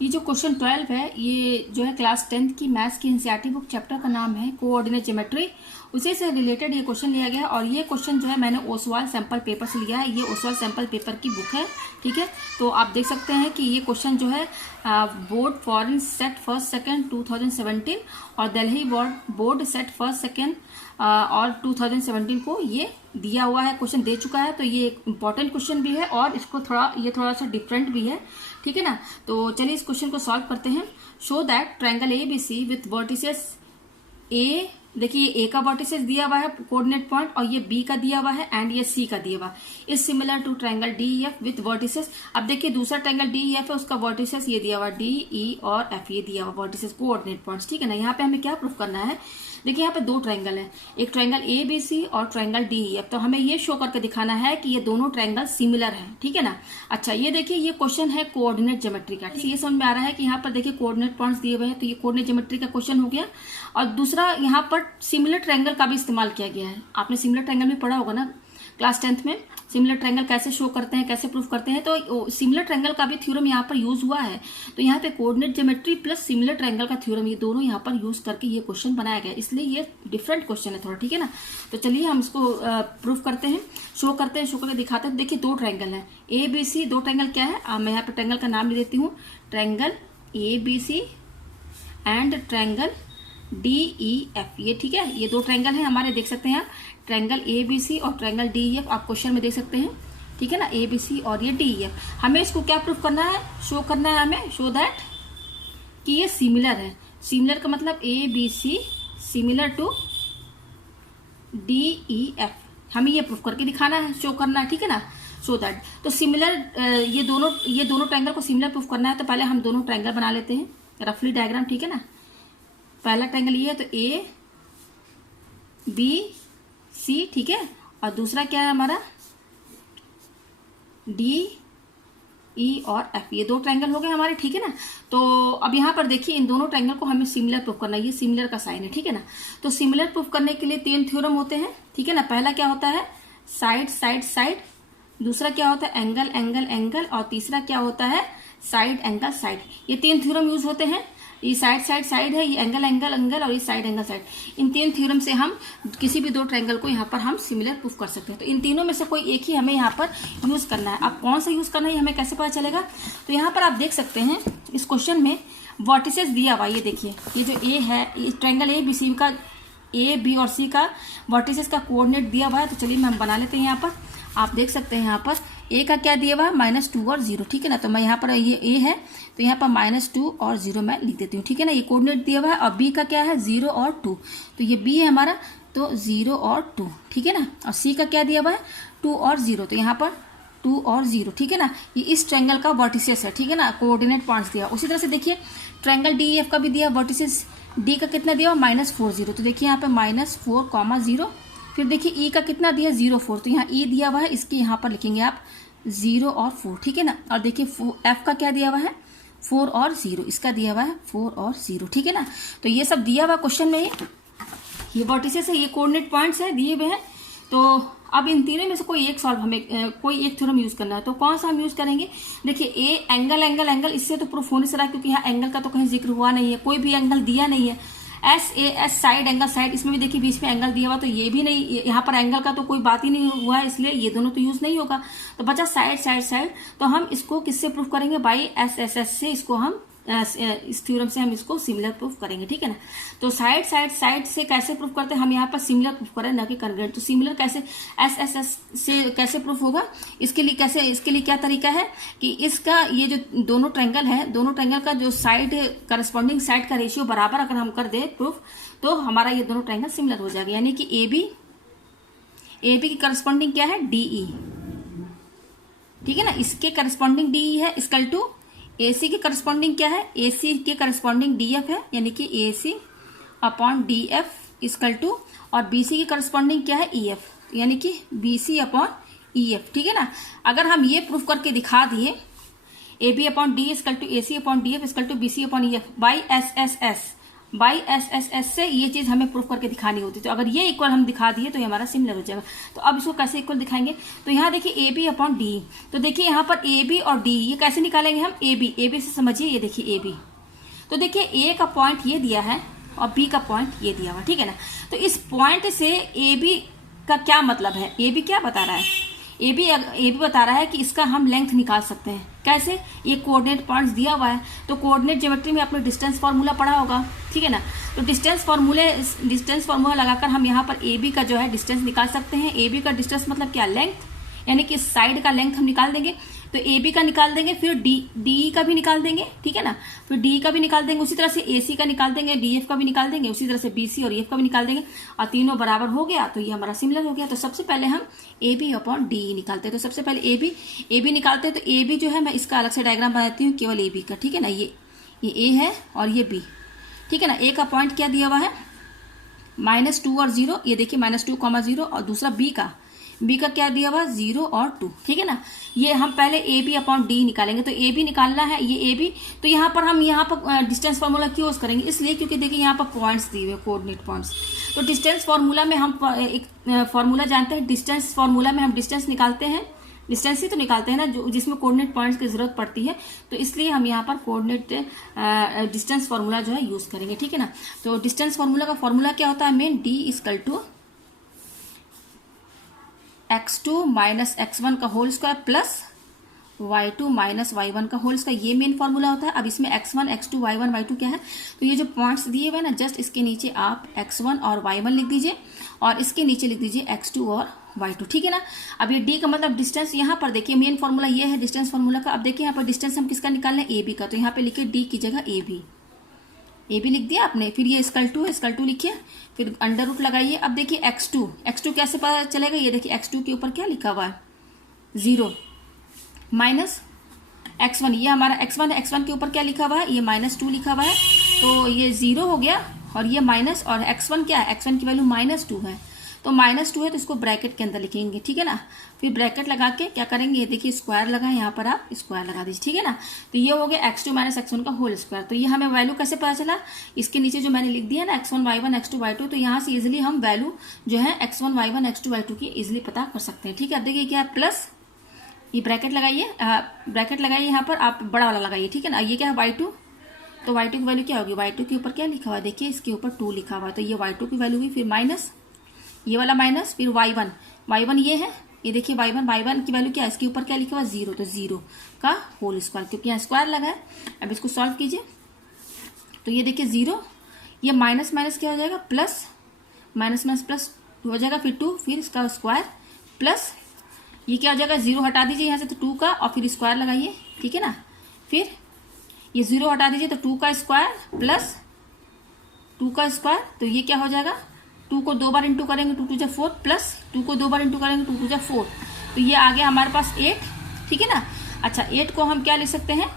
ये जो क्वेश्चन 12 है, ये जो है क्लास 10th की मैथ्स की एनसीईआरटी बुक, चैप्टर का नाम है कोऑर्डिनेट ज्योमेट्री। उसी से रिलेटेड ये क्वेश्चन लिया गया है और ये क्वेश्चन जो है मैंने ओसवाल सैंपल पेपर से लिया है। ये ओसवाल सैंपल पेपर की बुक है, ठीक है। तो आप देख सकते हैं कि ये क्वेश्चन जो है board foreign set first second 2017 और Delhi board set first second और 2017 को ये दिया हुआ है, क्वेश्चन दे चुका है। तो ये एक इंपॉर्टेंट क्वेश्चन भी है और इसको थोड़ा सा डिफरेंट भी है, ठीक है ना। तो चलिए इस क्वेश्चन को सॉल्व करते हैं। Show that triangle ABC with vertices A, देखिए ए का वर्टिसेस दिया हुआ है कोऑर्डिनेट पॉइंट और ये बी का दिया हुआ है एंड ये सी का दिया हुआ है, is similar to triangle DEF with vertices. अब देखिए दूसरा ट्रायंगल DEF है, उसका वर्टिसेस ये दिया हुआ DE और F ये दिया हुआ वर्टिसेस कोऑर्डिनेट पॉइंट्स, ठीक है ना। यहाँ पे हमें क्या प्रूफ करना है, देखिए यहाँ पे दो ट्रायंगल है, एक ट्रायंगल ABC और ट्रायंगल DEF। तो हमें ये शो करके दिखाना है कि ये दोनों ट्रायंगल सिमिलर हैं, ठीक है ना। अच्छा ये देखिए ये क्वेश्चन है कोऑर्डिनेट ज्योमेट्री का, ठीक है। ये समझ में आ रहा है कि यहाँ पर देखिए कोऑर्डिनेट पॉइंट्स दिए हुए हैं, तो ये कोऑर्डिनेट ज्योमेट्री का क्वेश्चन हो गया। और दूसरा यहाँ पर सिमिलर ट्रायंगल का भी इस्तेमाल किया गया है। आपने सिमिलर ट्रायंगल भी पढ़ा होगा ना क्लास 10th में, सिमिलर ट्रायंगल कैसे शो करते हैं, कैसे प्रूफ करते हैं। तो सिमिलर ट्रायंगल का भी थ्योरम यहाँ पर यूज हुआ है। तो यहाँ पे coordinate geometry plus similar triangle का थ्योरम, ये दोनों यहाँ पर यूज करके ये क्वेश्चन बनाया गया, इसलिए ये डिफरेंट क्वेश्चन है थोड़ा, ठीक है ना। तो चलिए हम इसको प्रूफ करते हैं, शो करके दिखाते हैं। देखिए दो ट्रायंगल है ABC, दो ट्रायंगल क्या है, मैं यहाँ पे ट्रायंगल का नाम ले देती हूँ, triangle ABC and triangle DEF, ये ठीक है। ये दो ट्रायंगल है हमारे, देख सकते हैं आप, ट्रायंगल ABC और ट्रायंगल DEF आप क्वेश्चन में देख सकते हैं, ठीक है ना, ABC और ये DEF। हमें इसको क्या प्रूफ करना है, शो करना है हमें, शो दैट कि ये सिमिलर है। सिमिलर का मतलब ABC सिमिलर टू DEF, हमें ये प्रूफ करके दिखाना है, शो करना है, ठीक है ना। शो दैट, तो सिमिलर ये दोनों ट्रायंगल को सिमिलर प्रूफ करना है। तो पहले हम दोनों ट्रायंगल बना लेते हैं, रफली डायग्राम, ठीक है ना। पहला ट्रायंगल ये है, तो ABC, ठीक है। और दूसरा क्या है हमारा DE और F, ये दो ट्रायंगल हो गए हमारे, ठीक है ना। तो अब यहाँ पर देखिए इन दोनों ट्रायंगल को हमें सिमिलर प्रूफ करना है, ये सिमिलर का साइन है, ठीक है ना। तो सिमिलर प्रूफ करने के लिए तीन थ्योरम होते हैं, ठीक है ना। पहला क्या होता है, साइड साइड साइड, दूसरा क्या होता है एंगल एंगल एंगल, और तीसरा क्या होता है साइड एंगल साइड। ये तीन थ्योरम यूज होते हैं। ये साइड साइड साइड है, ये एंगल एंगल एंगल और ये साइड एंगल साइड। इन तीन थ्योरम से हम किसी भी दो ट्रायंगल को यहाँ पर हम सिमिलर प्रूफ कर सकते हैं। तो इन तीनों में से कोई एक ही हमें यहाँ पर यूज करना है। अब कौन सा यूज करना है हमें कैसे पता चलेगा, तो यहाँ पर आप देख सकते हैं इस क्वेश्चन में वर्टिसेस दिया हुआ, ये देखिए ये जो ए है, ट्रायंगल ABC का A B और C का वर्टिसेस का कोऑर्डिनेट दिया हुआ है। तो चलिए हम बना लेते हैं। यहाँ पर आप देख सकते हैं यहाँ पर A का क्या दिया हुआ है -2 और 0, ठीक है ना। तो मैं यहाँ पर ये A है तो यहाँ पर -2 और 0 मैं लिख देती हूँ, ठीक है ना। ये कोऑर्डिनेट दिया हुआ है। और B का क्या है 0 और 2, तो ये B है हमारा, तो 0 और 2, ठीक है ना। और C का क्या दिया हुआ है 2 और 0, तो यहाँ पर 2 और 0, ठीक है ना। ये इस ट्रायंगल का वर्टिसेस है, ठीक है ना, कोऑर्डिनेट पॉइंट्स दिया। उसी तरह से देखिए ट्रायंगल DEF का भी दिया वर्टिसेस, D का कितना दिया -4 0, तो देखिए यहाँ पे -4, 0। फिर देखिए E का कितना दिया 0 4, तो यहाँ E दिया हुआ है, इसके यहाँ पर लिखेंगे आप 0 और 4, ठीक है ना। और देखिए F का क्या दिया हुआ है 4 और 0, इसका दिया हुआ है 4 और 0, ठीक है ना। तो ये सब दिया हुआ क्वेश्चन में, ये वर्टिसेस है, ये कोऑर्डिनेट पॉइंट्स है दिए हुए हैं। तो अब इन तीनों में से कोई एक सॉल्व, हमें कोई एक थ्योरम यूज करना है। तो कौन सा हम यूज करेंगे, देखिए ए एंगल एंगल एंगल, इससे तो प्रूफ हो नहीं सकता क्योंकि यहाँ एंगल का तो कहीं जिक्र हुआ नहीं है, कोई भी एंगल दिया नहीं है। SAS साइड एंगल साइड, इसमें भी देखिए बीच में एंगल दिया हुआ, तो ये भी नहीं, यहाँ पर एंगल का तो कोई बात ही नहीं हुआ है, इसलिए ये दोनों तो यूज नहीं होगा। तो बचा साइड साइड साइड, तो हम इसको किससे प्रूफ करेंगे, बाई SSS से। इसको हम इस थ्योरम से हम इसको सिमिलर प्रूफ करेंगे, ठीक है ना। तो साइड साइड साइड से कैसे प्रूफ करते हैं, हम यहाँ पर सिमिलर प्रूफ करें ना कि कन्ग्रुएंट। तो सिमिलर कैसे SSS से कैसे प्रूफ होगा, इसके लिए क्या तरीका है कि इसका ये जो दोनों ट्रायंगल है, दोनों ट्रायंगल का जो साइड करस्पॉन्डिंग साइड का रेशियो बराबर अगर हम कर दे प्रूफ, तो हमारा ये दोनों ट्रायंगल सिमिलर हो जाएगा। यानी कि AB की करस्पॉन्डिंग क्या है DE, ठीक है ना, इसके करस्पॉन्डिंग DE है, इक्वल टू AC की करस्पॉन्डिंग क्या है, AC के करस्पॉन्डिंग DF है, यानी कि AC upon DF equal to, और BC की करस्पॉन्डिंग क्या है EF, यानी कि BC अपॉन EF, ठीक है ना। अगर हम ये प्रूफ करके दिखा दिए AB upon D equal to AC upon DF equal to BC upon EF by SSS, by S S S से ये चीज हमें प्रूफ करके दिखानी होती है। तो अगर ये इक्वल हम दिखा दिए तो ये हमारा सिमिलर हो जाएगा। तो अब इसको कैसे इक्वल दिखाएंगे, तो यहाँ देखिए ए बी अपॉन डी, तो देखिए यहाँ पर ए बी और डी ये कैसे निकालेंगे हम, ए बी से समझिए, ये देखिए ए बी, तो देखिए ए का पॉइंट ये दिया है और बी का पॉइंट ये दिया हुआ, ठीक है ना। तो इस पॉइंट से ए बी का क्या मतलब है, ए बी क्या बता रहा है, ए बी बता रहा है कि इसका हम लेंथ निकाल सकते हैं। कैसे, ये कोऑर्डिनेट पॉइंट्स दिया हुआ है, तो कोऑर्डिनेट ज्योमेट्री में आपने डिस्टेंस फार्मूला पढ़ा होगा, ठीक है ना। तो डिस्टेंस फार्मूला लगाकर हम यहाँ पर ए बी का जो है डिस्टेंस निकाल सकते हैं। ए बी का डिस्टेंस मतलब क्या, लेंथ, यानी कि साइड का लेंथ हम निकाल देंगे। तो ए बी का निकाल देंगे, फिर डी का भी निकाल देंगे, ठीक है ना, फिर डी का भी निकाल देंगे, उसी तरह से ए सी का निकाल देंगे, डी एफ का भी निकाल देंगे, उसी तरह से बी सी और एफ का भी निकाल देंगे, और तीनों बराबर हो गया तो ये हमारा सिमिलर हो गया। तो सबसे पहले हम ए बी अपॉन डी निकालते हैं। तो सबसे पहले ए बी निकालते हैं। तो ए बी जो है मैं इसका अलग से डायग्राम बनाती हूँ केवल ए बी का, ठीक है ना, ये ए है और ये बी, ठीक है ना। ए का पॉइंट क्या दिया हुआ है, -2 और 0, ये देखिए -2, 0, और दूसरा बी का क्या दिया हुआ, 0 और 2, ठीक है ना। ये हम पहले ए बी अपॉन डी निकालेंगे। तो ए बी निकालना है, ये ए बी, तो यहाँ पर हम डिस्टेंस फार्मूला क्यों यूज करेंगे, इसलिए क्योंकि देखिए यहाँ पर पॉइंट्स दिए हुए, कोऑर्डिनेट पॉइंट्स। तो डिस्टेंस फार्मूला में हम एक फार्मूला जानते हैं, डिस्टेंस फार्मूला में हम डिस्टेंस निकालते हैं, डिस्टेंस ही तो निकालते हैं ना, जो जिसमें कोऑर्डिनेट पॉइंट्स की जरूरत पड़ती है। तो इसलिए हम यहाँ पर कोऑर्डिनेट डिस्टेंस फार्मूला जो है यूज करेंगे, ठीक है ना। तो डिस्टेंस फार्मूला का फार्मूला क्या होता है, main D equal to x2 minus x1 का whole square plus y2 minus y1 का होल स्क्वायर, ये मेन फॉर्मूला होता है। अब इसमें x1 x2 y1 y2 क्या है, तो ये जो पॉइंट्स दिए हुए ना, जस्ट इसके नीचे आप x1 और y1 लिख दीजिए और इसके नीचे लिख दीजिए x2 और y2, ठीक है ना। अब ये d का मतलब डिस्टेंस, यहाँ पर देखिए मेन फॉर्मूला ये है डिस्टेंस फॉर्मूला का। अब देखिए यहाँ पर डिस्टेंस हम किसका निकालना है, ए बी का, तो यहाँ पे लिखिए d की जगह ए बी लिख दिया आपने। फिर ये स्क्वायर टू लिखिए, फिर अंडर रूट लगाइए। अब देखिए x2 कैसे पता चलेगा, ये देखिए x2 के ऊपर क्या लिखा हुआ है, 0 माइनस x1, ये हमारा x1 है, x1 के ऊपर क्या लिखा हुआ है, ये -2 लिखा हुआ है, तो ये 0 हो गया और ये माइनस, और x1 क्या है, x1 की वैल्यू -2 है, तो -2 है तो इसको ब्रैकेट के अंदर लिखेंगे, ठीक है ना। फिर ब्रैकेट लगा के क्या करेंगे, ये देखिए स्क्वायर लगा है, यहाँ पर आप स्क्वायर लगा दीजिए, ठीक है ना। तो ये हो गया x2 माइनस x1 का होल स्क्वायर। तो ये हमें वैल्यू कैसे पता चला, इसके नीचे जो मैंने लिख दिया ना x1 y1 x2 y2, तो यहाँ से इजिली हम वैल्यू जो है x1 y1 x2 y2 की इजिली पता कर सकते हैं, ठीक है। अब देखिए क्या है, प्लस ये ब्रैकेट लगाइए यहाँ पर, आप बड़ा वाला लगाइए, ठीक है ना। ये क्या है y2, तो y2 की वैल्यू क्या होगी, y2 के ऊपर क्या लिखा हुआ है, देखिए इसके ऊपर 2 लिखा हुआ है, तो ये y2 की वैल्यू हुई, फिर माइनस ये वाला माइनस, फिर y1 ये है, ये देखिए y1 की वैल्यू क्या है, इसके ऊपर क्या लिखा हुआ है, 0, तो 0 का होल स्क्वायर, क्योंकि यहाँ स्क्वायर लगा है। अब इसको सॉल्व कीजिए, तो ये देखिए 0, ये माइनस क्या हो जाएगा, प्लस प्लस 2 हो जाएगा, फिर 2, फिर इसका स्क्वायर प्लस ये क्या हो जाएगा, 0 हटा दीजिए यहाँ से, तो 2 का, और फिर स्क्वायर लगाइए, ठीक है ना। फिर ये 0 हटा दीजिए, तो 2 का स्क्वायर प्लस 2 का स्क्वायर, तो ये क्या हो जाएगा, 2 को 2 बार इंटू करेंगे 2 2 4 प्लस 2 को 2 बार इंटू करेंगे 2 2 4, तो ये आ गया हमारे पास 8, ठीक है ना। अच्छा 8 को हम क्या लिख सकते हैं,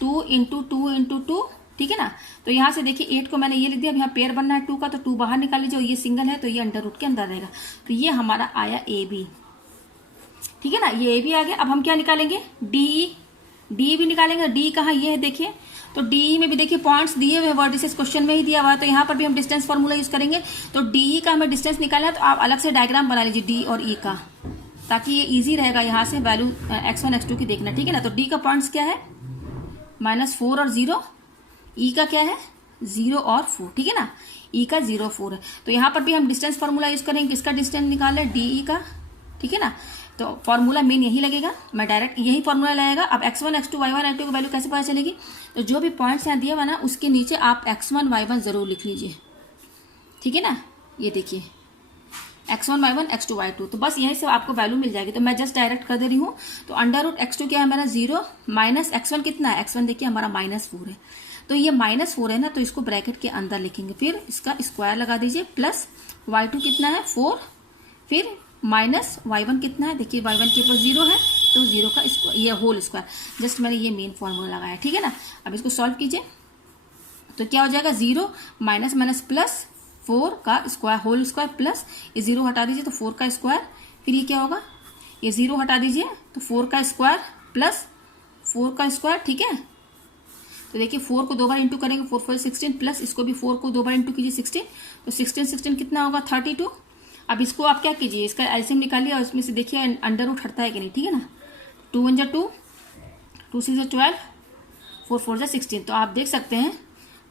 2 इंटू 2, ठीक है ना। तो यहाँ से देखिए 8 को मैंने ये लिख दिया। अब यहाँ पेयर बनना है 2 का, तो 2 बाहर निकाल लीजिए, और ये सिंगल है तो ये अंडर रूट के अंदर रहेगा। तो ये हमारा आया ए बी, ठीक है ना, ये ए बी आ गया। अब हम क्या निकालेंगे, डी भी निकालेंगे। डी कहाँ, ये है देखिए, तो डी में भी देखिए पॉइंट्स दिए हुए, वर्टिसेस क्वेश्चन में ही दिया हुआ है, तो यहाँ पर भी हम डिस्टेंस फार्मूला यूज करेंगे। तो डी का हमें डिस्टेंस निकालना है, तो आप अलग से डायग्राम बना लीजिए डी और ई का, ताकि ये इजी रहेगा यहाँ से वैल्यू x1 x2 की देखना, ठीक है ना। तो डी का पॉइंट्स क्या है, -4 और 0, ई का क्या है 0 और 4, ठीक है ना, ई का 0 4 है। तो यहाँ पर भी हम डिस्टेंस फार्मूला यूज करेंगे, किसका डिस्टेंस निकाले, डी का, ठीक है ना। तो फॉर्मूला मेन यही लगेगा, मैं डायरेक्ट यही फॉर्मूला लगेगा। अब x1 x2 y1 y2 की वैल्यू कैसे पता चलेगी, तो जो भी पॉइंट्स यहाँ दिए हुआ ना उसके नीचे आप x1 y1 जरूर लिख लीजिए, ठीक है ना। ये देखिए x1 y1 x2 y2, तो बस यही से आपको वैल्यू मिल जाएगी। तो मैं जस्ट डायरेक्ट कर दे रही हूँ। तो अंडर रूट x2 क्या है हमारा 0, माइनस x1 कितना है, x1 देखिए हमारा -4 है, तो ये -4 है ना, तो इसको ब्रैकेट के अंदर लिखेंगे, फिर इसका स्क्वायर लगा दीजिए, प्लस y2 कितना है 4, फिर माइनस y1 कितना है, देखिए y1 के ऊपर 0 है, तो 0 का स्क्वायर, ये होल स्क्वायर, जस्ट मैंने ये मेन फॉर्मूला लगाया, ठीक है ना। अब इसको सॉल्व कीजिए, तो क्या हो जाएगा 0 माइनस प्लस 4 का स्क्वायर होल स्क्वायर, प्लस ये 0 हटा दीजिए तो 4 का स्क्वायर, फिर ये क्या होगा, ये 0 हटा दीजिए तो 4 का स्क्वायर प्लस 4 का स्क्वायर, ठीक है। तो देखिए 4 को 2 बार इंटू करेंगे 4 4 16 प्लस इसको भी 4 को 2 बार इंटू कीजिए 16, तो 16 कितना होगा 32। अब इसको आप क्या कीजिए, इसका एलसीएम निकालिए और इसमें से देखिए अंडर रूट हटता है कि नहीं, ठीक है ना। 2 1 2, 2 6 12, 4 4 16। तो आप देख सकते हैं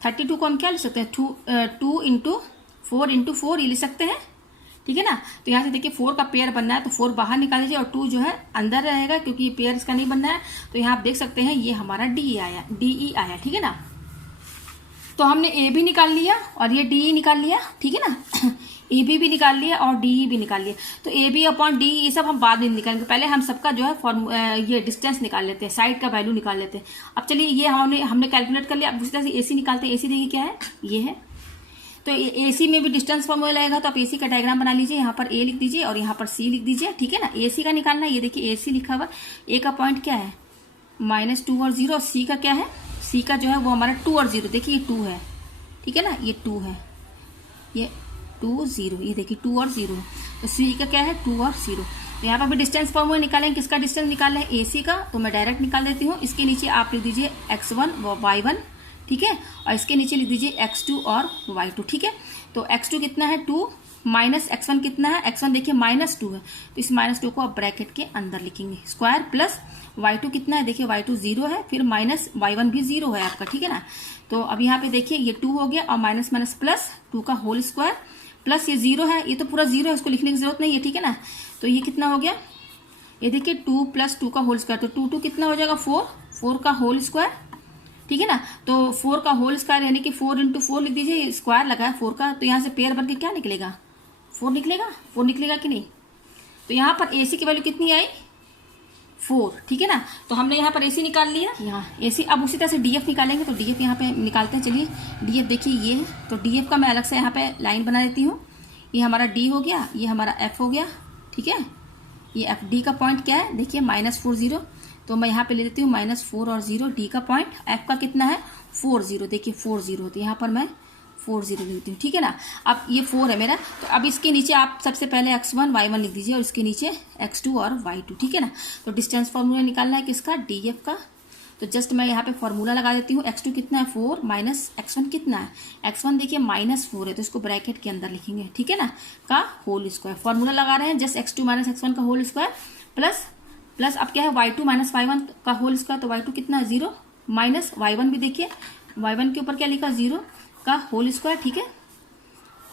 32 को हम क्या लिख सकते हैं 2 इंटू 4 इंटू 4 ये लिख सकते हैं, ठीक है ना। तो यहाँ से देखिए 4 का पेयर बनना है तो 4 बाहर निकाल लीजिए और 2 जो है अंदर रहेगा क्योंकि ये पेयर इसका नहीं बनना है। तो यहाँ आप देख सकते हैं ये हमारा DE आया, ठीक है ना। तो हमने ए भी निकाल लिया और ये DE निकाल लिया, ठीक है ना। AB भी निकाल लिया और DE भी निकाल लिया। तो AB अपॉन DE ये सब हम बाद में निकालेंगे, पहले हम सबका जो है ये डिस्टेंस निकाल लेते हैं, साइड का वैल्यू निकाल लेते हैं। अब चलिए ये हमने कैलकुलेट कर लिया। अब उसी तरह से AC निकालते हैं। AC देखिए क्या है, ये है। तो AC में भी डिस्टेंस फॉर्मूला लगेगा, तो आप AC का डायग्राम बना लीजिए। यहाँ पर A लिख दीजिए और यहाँ पर C लिख दीजिए, ठीक है ना। AC का निकालना है, ये देखिए AC लिखा हुआ। A का पॉइंट क्या है -2 और 0। C का क्या है, C का जो है वो हमारा 2 और 0, देखिए ये 2 है, ठीक है ना, ये 2 है, ये 2 0, ये देखिए 2 और 0। तो C का क्या है 2 और 0। तो यहाँ पर भी डिस्टेंस फॉर्मूला निकालेंगे, किसका डिस्टेंस निकालना है AC का। तो मैं डायरेक्ट निकाल देती हूँ। इसके नीचे आप लिख दीजिए x1 व y1, ठीक है, और इसके नीचे लिख दीजिए x2 और y2, ठीक है। तो x2 कितना है 2 माइनस x1 कितना है, x1 देखिए -2 है, तो इस -2 को आप ब्रैकेट के अंदर लिखेंगे स्क्वायर, प्लस y2 कितना है, देखिए y2 0 है, फिर माइनस y1 भी 0 है आपका, ठीक है ना। तो अब यहाँ पे देखिए ये 2 हो गया और माइनस माइनस प्लस 2 का होल स्क्वायर, प्लस ये 0 है, ये तो पूरा 0 है, उसको लिखने की जरूरत नहीं है, ठीक है ना। तो ये कितना हो गया, ये देखिए 2 + 2 का होल स्क्वायर, तो 2 कितना हो जाएगा 4 का होल स्क्वायर, ठीक है ना। तो 4 का होल स्क्वायर यानी कि 4 × 4 लिख दीजिए, स्क्वायर लगा है 4 का, तो यहाँ से पेयर बन के क्या निकलेगा 4 निकलेगा कि नहीं। तो यहाँ पर AC की वैल्यू कितनी आई 4, ठीक है ना। तो हमने यहाँ पर AC निकाल लिया, यहाँ AC। अब उसी तरह से DF निकालेंगे, तो DF यहाँ पे निकालते हैं। चलिए DF देखिए ये है, तो DF का मैं अलग से यहाँ पे लाइन बना देती हूँ। ये हमारा D हो गया, ये हमारा F हो गया, ठीक है। ये FD का पॉइंट क्या है, देखिए -4 0, तो मैं यहाँ पे ले लेती हूँ -4 और 0। D का पॉइंट F का कितना है 4 0, देखिए 4 0, तो यहाँ पर मैं 4 0 लिख देती हूँ, ठीक है ना। अब ये 4 है मेरा, तो अब इसके नीचे आप सबसे पहले x1 y1 लिख दीजिए और इसके नीचे x2 और y2, ठीक है ना। तो डिस्टेंस फार्मूला निकालना है किसका, DF का। तो जस्ट मैं यहाँ पे फॉर्मूला लगा देती हूँ। x2 कितना है 4 माइनस x1 कितना है, x1 देखिए -4 है, तो इसको ब्रैकेट के अंदर लिखेंगे, ठीक है ना, का होल स्क्वायर। फॉर्मूला लगा रहे हैं जस्ट x2 - x1 का होल स्क्वायर, प्लस अब क्या है y2 - y1 का होल स्क्वायर, तो y2 कितना है 0, माइनस y1 भी देखिए, y1 के ऊपर क्या लिखा 0 का होल स्क्वायर, ठीक है।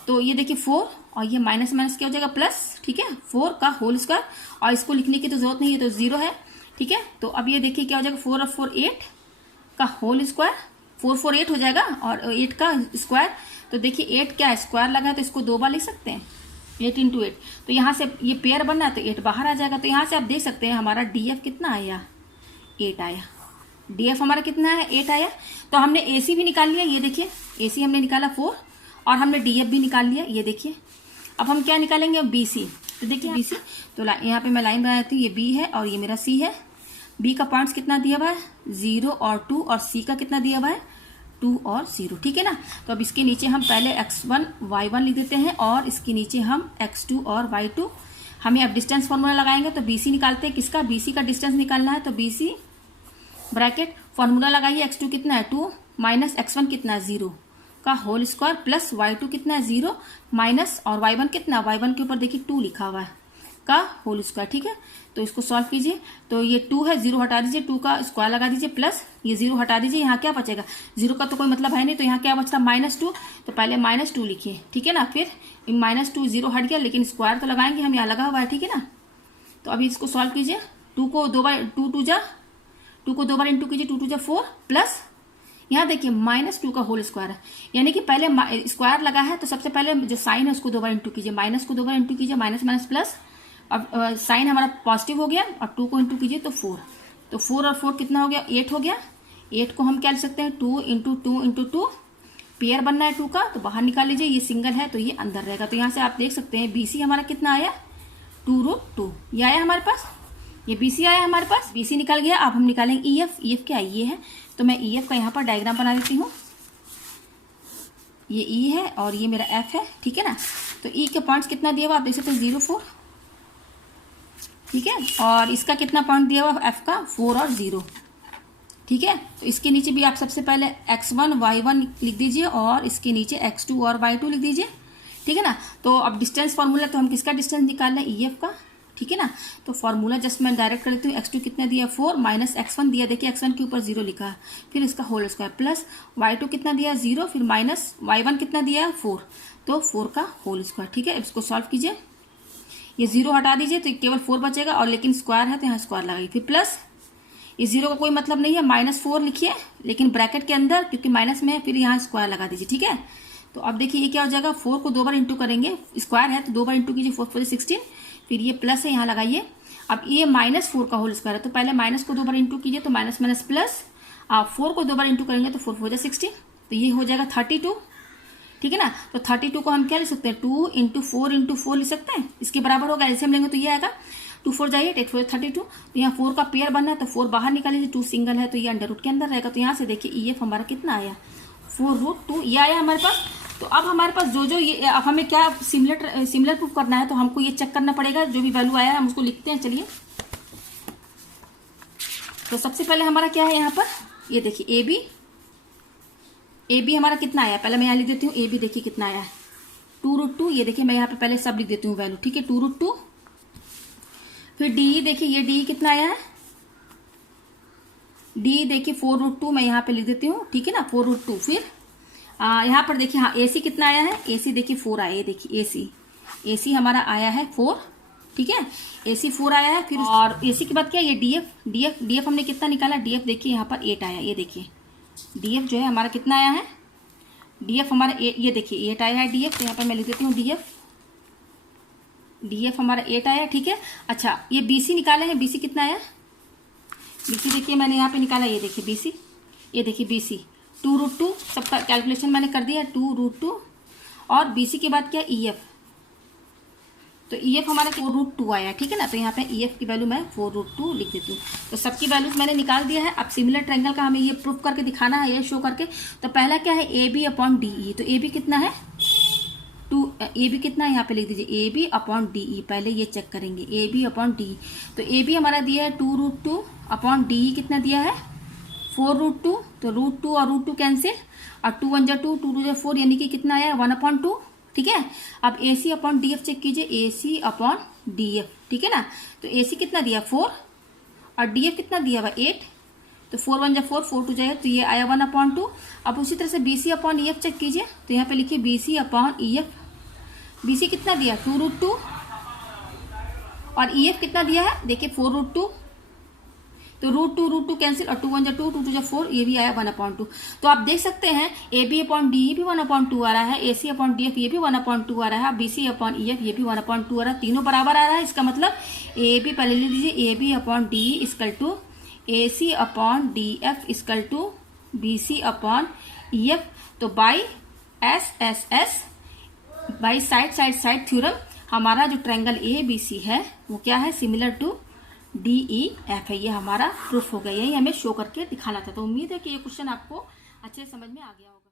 तो ये देखिए 4 और ये माइनस माइनस क्या हो जाएगा प्लस, ठीक है, 4 का होल स्क्वायर, और इसको लिखने की तो जरूरत नहीं है, तो 0 है, ठीक है। तो अब ये देखिए क्या हो जाएगा 4 और 4 8 का होल स्क्वायर, 4 4 8 हो जाएगा और 8 का स्क्वायर। तो देखिए 8 क्या है स्क्वायर लगा है, तो इसको 2 बार लिख सकते हैं, 8 × 8। तो यहाँ से ये पेयर बनना है तो 8 बाहर आ जाएगा। तो यहाँ से आप देख सकते हैं हमारा DF कितना आया 8 आया, DF हमारा कितना है 8 आया। तो हमने AC भी निकाल लिया, ये देखिए AC हमने निकाला 4 और हमने DF भी निकाल लिया, ये देखिए। अब हम क्या निकालेंगे BC, तो देखिए BC, तो यहाँ पे मैं लाइन बना देती हूँ, ये B है और ये मेरा C है। B का पॉइंट्स कितना दिया हुआ है 0 और 2, और C का कितना दिया हुआ है 2 और 0, ठीक है ना। तो अब इसके नीचे हम पहले x1 y1 लिख देते हैं और इसके नीचे हम x2 और y2। हमें अब डिस्टेंस फॉर्मूला लगाएंगे, तो BC निकालते हैं, किसका BC का डिस्टेंस निकालना है। तो BC ब्रैकेट फॉर्मूला लगाइए, x2 कितना है 2 माइनस x1 कितना है 0 का होल स्क्वायर, प्लस y2 कितना है 0 माइनस, और y1 कितना, y1 के ऊपर देखिए 2 लिखा हुआ है का होल स्क्वायर, ठीक है। तो इसको सॉल्व कीजिए, तो ये 2 है, 0 हटा दीजिए, 2 का स्क्वायर लगा दीजिए, प्लस ये 0 हटा दीजिए, यहाँ क्या बचेगा 0 का तो कोई मतलब है नहीं, तो यहाँ क्या बचता -2, तो पहले -2 लिखिए, ठीक है ना। फिर -2 0 हट गया, लेकिन स्क्वायर तो लगाएंगे हम, यहाँ लगा हुआ है, ठीक है ना। तो अभी इसको सॉल्व कीजिए, 2 को 2 बार इंटू कीजिए, 2 2 जा 4, प्लस यहाँ देखिए -2 का होल स्क्वायर है, यानी कि पहले स्क्वायर लगा है, तो सबसे पहले जो साइन है उसको 2 बार इंटू कीजिए, माइनस को 2 बार इंटू कीजिए, माइनस माइनस प्लस। अब साइन हमारा पॉजिटिव हो गया और 2 को इंटू कीजिए तो 4, तो 4 और 4 कितना हो गया 8 हो गया। 8 को हम क्या लिख सकते हैं 2 × 2 × 2, पेयर बनना है 2 का, तो बाहर निकाल लीजिए, ये सिंगल है तो ये अंदर रहेगा। तो यहाँ से आप देख सकते हैं BC हमारा कितना आया 2√2, ये आया हमारे पास, ये BC आया हमारे पास, BC निकल गया। अब हम निकालेंगे EF क्या ये है, तो मैं EF का यहाँ पर डायग्राम बना देती हूँ, ये E है और ये मेरा F है, ठीक है ना। तो E के पॉइंट्स कितना दिया हुआ आप देख सकते हैं 0 4, ठीक है, और इसका कितना पॉइंट दिया हुआ F का 4 और 0, ठीक है। तो इसके नीचे भी आप सबसे पहले x1 y1 लिख दीजिए और इसके नीचे x2 और y2 लिख दीजिए, ठीक है ना। तो अब डिस्टेंस फार्मूला, तो हम किसका डिस्टेंस निकाल रहे हैं, EF का, ठीक है ना। तो फार्मूला जस्ट मैं डायरेक्ट कर देती हूँ। x2 कितना दिया 4 माइनस x1 दिया, देखिए x1 के ऊपर 0 लिखा है, फिर इसका होल स्क्वायर प्लस y2 कितना दिया 0, फिर माइनस y1 कितना दिया 4, तो 4 का होल स्क्वायर, ठीक है। इसको सॉल्व कीजिए, ये 0 हटा दीजिए तो केवल 4 बचेगा, और लेकिन स्क्वायर है तो यहाँ स्क्वायर लगाइए, फिर प्लस, इस 0 का कोई मतलब नहीं है, -4 लिखिए लेकिन ब्रैकेट के अंदर, क्योंकि माइनस में है, फिर यहाँ स्क्वायर लगा दीजिए, ठीक है। तो अब देखिए ये क्या हो जाएगा, 4 को 2 बार इंटू करेंगे, स्क्वायर है तो 2 बार इंटू कीजिए, 4 4 16, फिर ये प्लस है यहाँ लगाइए। अब ये -4 का होल स्क्वायर है, तो पहले माइनस को 2 बार इंटू कीजिए तो माइनस माइनस प्लस, आप 4 को 2 बार इंटू करेंगे तो 4 4 16, तो ये हो जाएगा 32, ठीक है ना। तो 32 को हम क्या लिख सकते हैं, 2 इंटू 4 लिख सकते हैं, इसके बराबर होगा, एलसीएम लेंगे तो ये आएगा 2 4 जाइए 8 4 32, तो यहाँ 4 का पेयर बनना है तो 4 बाहर निकालिए, 2 सिंगल है तो ये अंडर रूट के अंदर रहेगा। तो यहाँ से देखिए EF हमारा कितना आया 4√2, ये आया हमारे पास। तो अब हमारे पास जो ये, अब हमें क्या सिमिलर प्रूफ करना है, तो हमको ये चेक करना पड़ेगा, जो भी वैल्यू आया है हम उसको लिखते हैं। चलिए, तो सबसे पहले हमारा क्या है यहाँ पर, ये देखिए AB हमारा कितना आया, पहले मैं यहाँ लिख देती हूँ AB, देखिए कितना आया है 2√2, ये देखिए मैं यहाँ पे पहले सब लिख देती हूँ वैल्यू, ठीक है 2√2। फिर DE देखिए, ये DE कितना आया है, DE देखिए 4√2, मैं यहाँ पे लिख देती हूँ, ठीक है ना 4√2। फिर यहाँ पर देखिए, हाँ AC कितना आया है, AC देखिए 4 आया है, देखिए AC हमारा आया है 4, ठीक है, AC 4 आया है। फिर और AC के बाद क्या, ये DF हमने कितना निकाला, DF देखिए यहाँ पर 8 आया, ये देखिए DF जो है हमारा कितना आया है, DF हमारा ये देखिए 8 आया है DF, तो यहाँ पर मैं लिख देती हूँ DF हमारा 8 आया, ठीक है। अच्छा, ये BC निकाले हैं, BC कितना आया, BC देखिए मैंने यहाँ पे निकाला, ये देखिए BC, ये देखिए BC 2√2, सबका कैलकुलेशन मैंने कर दिया 2√2, और BC के बाद क्या EF, तो EF हमारा 4√2 आया, ठीक है ना। तो यहाँ पे EF की वैल्यू मैं 4√2 लिख देती हूँ। तो सबकी वैल्यूज मैंने निकाल दिया है। अब सिमिलर ट्रायंगल का हमें ये प्रूफ करके दिखाना है, ये शो करके। तो पहला क्या है, AB/DE, तो AB कितना है AB कितना है, यहाँ पे लिख दीजिए AB/DE, पहले ये चेक करेंगे AB/DE। तो AB हमारा दिया है 2√2/DE कितना दिया है 4√2, तो √2 और √2 कैंसिल, और 2 1 2 2 2 4, यानी कि कितना आया 1/2, ठीक है। अब AC/DF चेक कीजिए, AC/DF, ठीक है ना। तो AC कितना दिया 4 और DF कितना दिया हुआ 8, तो 4 1 4 4 2 जाए, तो ये आया 1/2। अब उसी तरह से BC/EF चेक कीजिए, तो यहाँ पे लिखिए BC/EF, BC कितना दिया 2√2, और EF कितना दिया है देखिए 4√2, तो √2 कैंसिल, और 2 1 2 2 2 4, ये भी आया 1/2। तो आप देख सकते हैं AB/DE भी 1/2 आ रहा है, AC/DF ये भी 1/2 आ रहा है, BC/EF ये भी 1/2 आ रहा है, तीनों बराबर आ रहा है। इसका मतलब AB पहले लिख दीजिए, AB/DE equal to AC/DF equal to BC/EF। तो by SSS, by side theorem, हमारा जो ट्रायंगल ABC है वो क्या है, सिमिलर टू DEF है। ये हमारा प्रूफ हो गया, यही हमें शो करके दिखाना था। तो उम्मीद है कि ये क्वेश्चन आपको अच्छे समझ में आ गया होगा।